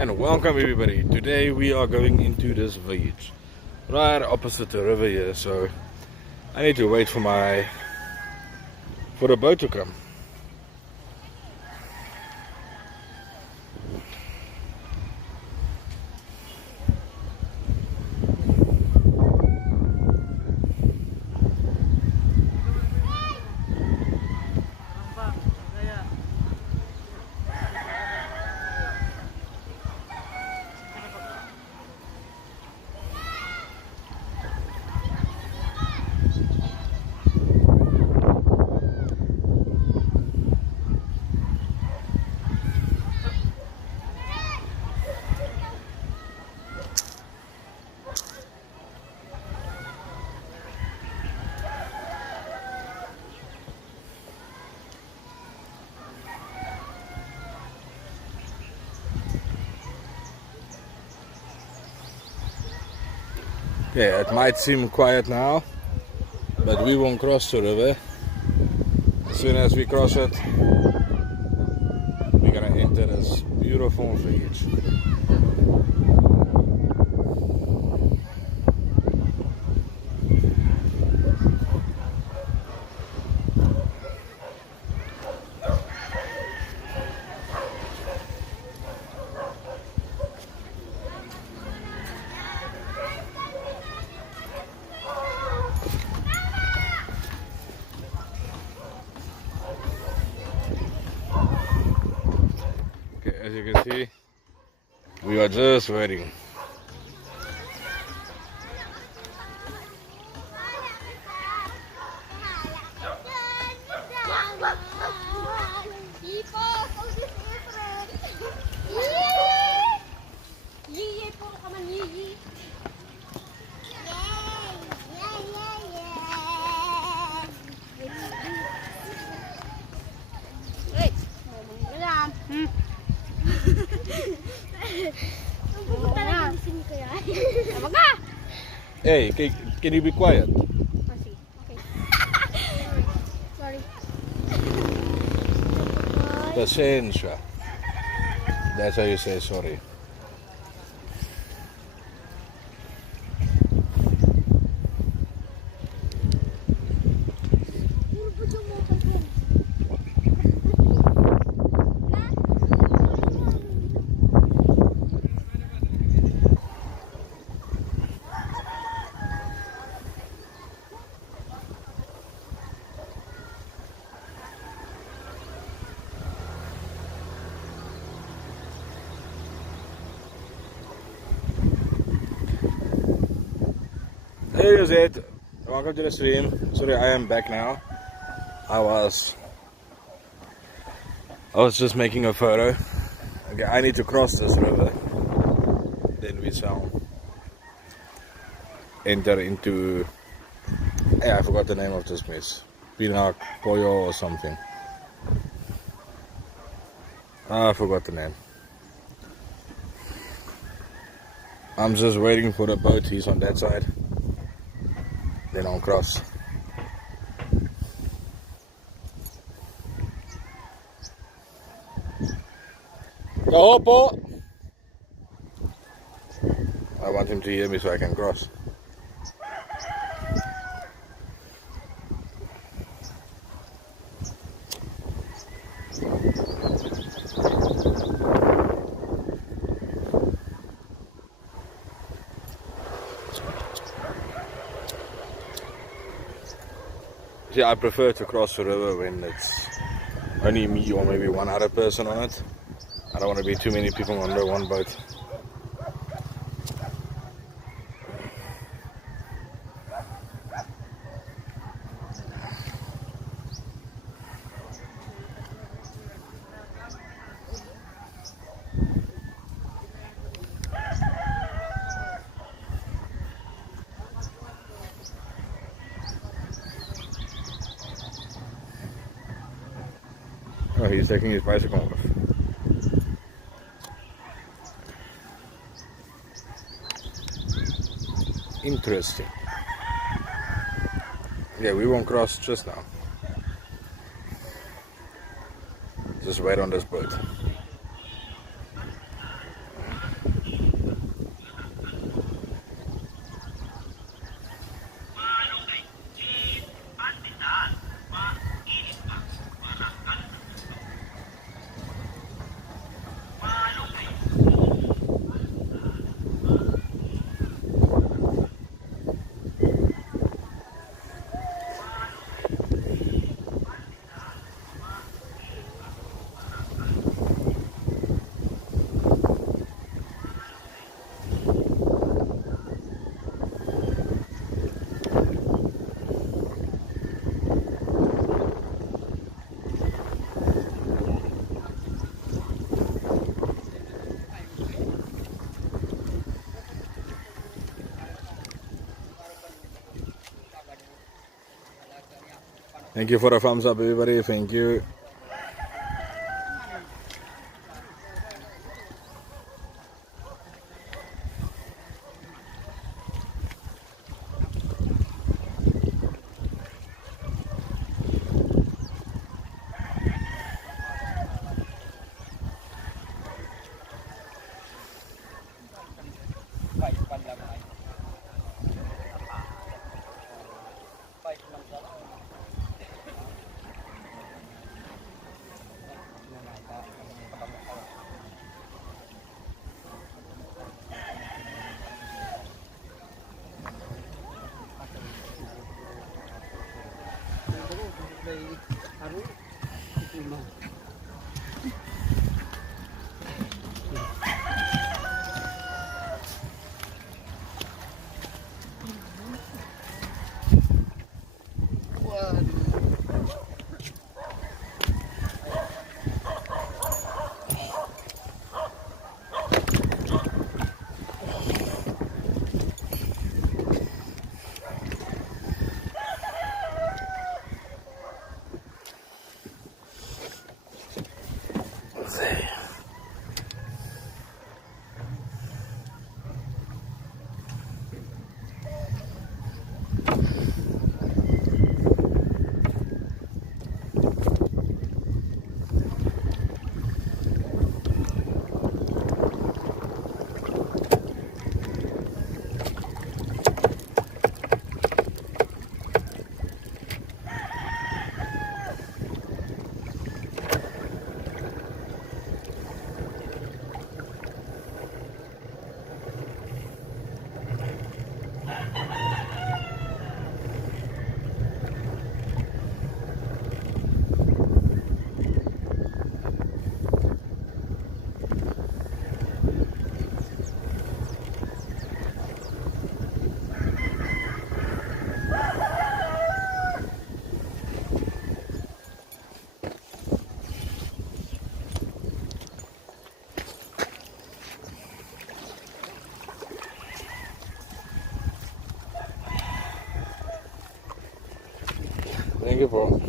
And welcome everybody. Today we are going into this village right opposite the river here, so I need to wait for the boat to come. Okay, it might seem quiet now, but we won't cross the river. As soon as we cross it, we're gonna enter this beautiful village. Okay, as you can see, we are just waiting. Hey, can you be quiet? Okay. Sorry. Paciência. That's how you say sorry. Hey Josette, welcome to the stream. Sorry, I am back now. I was just making a photo. Okay, I need to cross this river. Then we shall enter into. Hey, I forgot the name of this place. Pinak Pollo or something. I forgot the name. I'm just waiting for the boat. He's on that side. Then I'll cross. Go, Paul. I want him to hear me so I can cross. See, I prefer to cross the river when it's only me or maybe one other person on it. I don't want to be too many people under one boat. Oh, he's taking his bicycle off. Interesting. Yeah, we won't cross just now. Just wait on this boat. Thank you for a thumbs up, everybody. Thank you. Thank you, bro.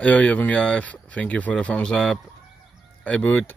Yo, Yeving, thank you for the thumbs up. Hey, Boot.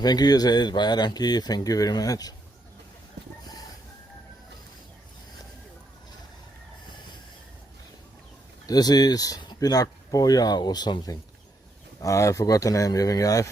Thank you, Jose. Bye, Dankie. Thank you very much. This is Pinakpoya or something. I forgot the name, Yeving.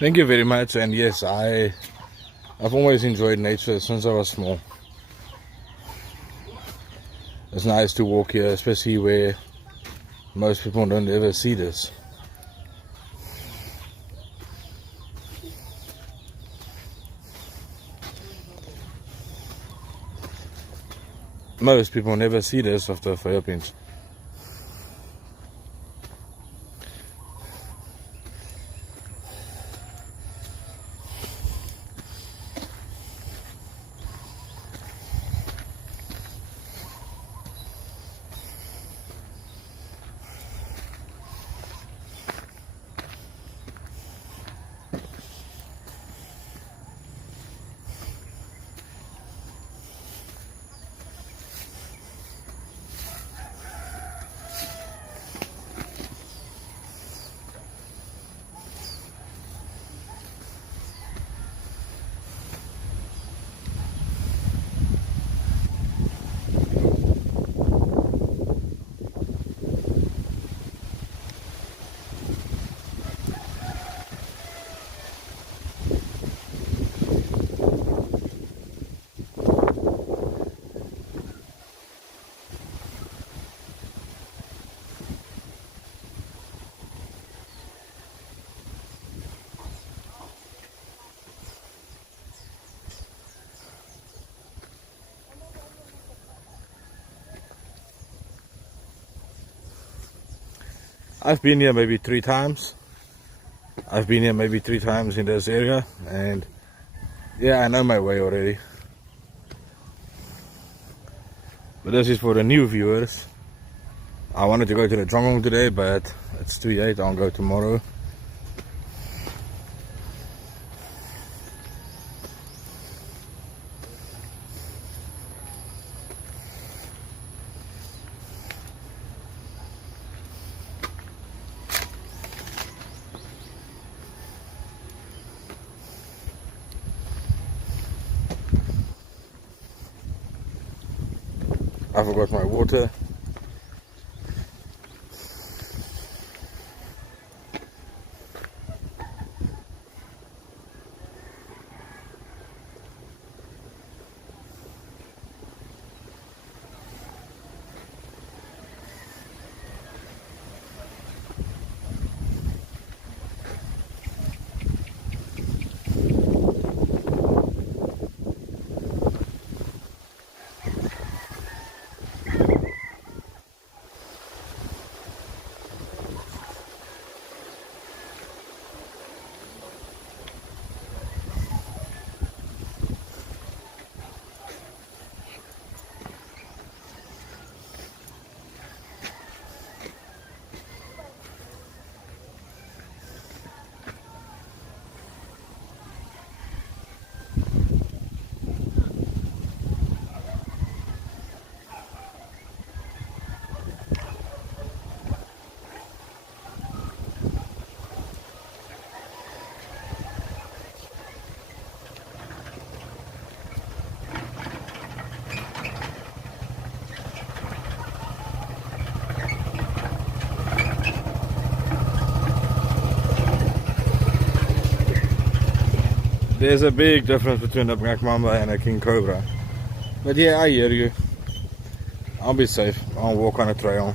Thank you very much, and yes, I've always enjoyed nature since I was small. It's nice to walk here, especially where most people don't ever see this. Most people never see this of the Philippines. I've been here maybe 3 times. I've been here maybe 3 times in this area, and yeah, I know my way already. But this is for the new viewers. I wanted to go to the Jongong today, but it's too late. I'll go tomorrow. I forgot my water. there's a big difference between a black mamba and a king cobra. But yeah, I hear you. I'll be safe. I'll walk on a trail.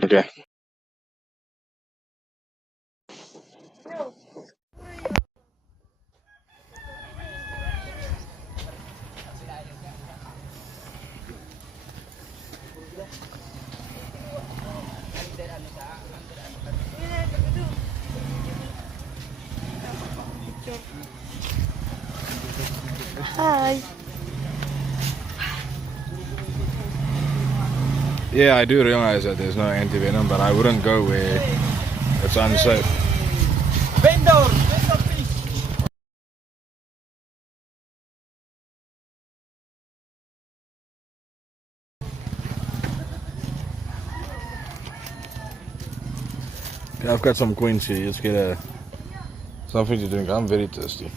Okay. Hi. Yeah, I do realize that there's no anti-venom, but I wouldn't go where it's unsafe. Vendor, please. Okay, I've got some Quincy. Let's get something to drink. I'm very thirsty.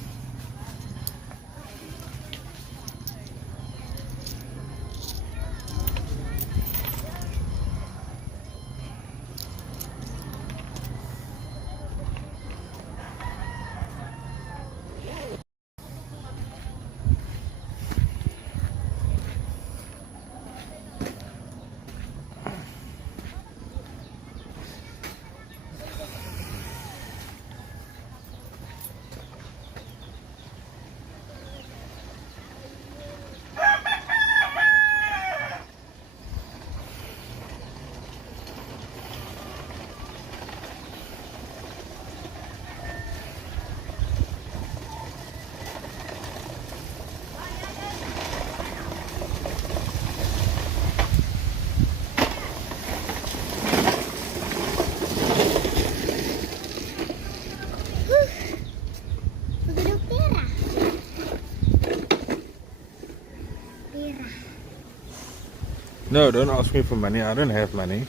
No, don't ask me for money. I don't have money.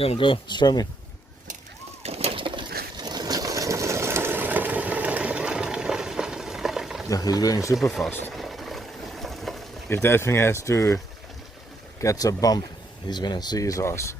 Yeah, go swimming. Yeah, he's going super fast. If that thing has to get a bump, he's gonna see his ass.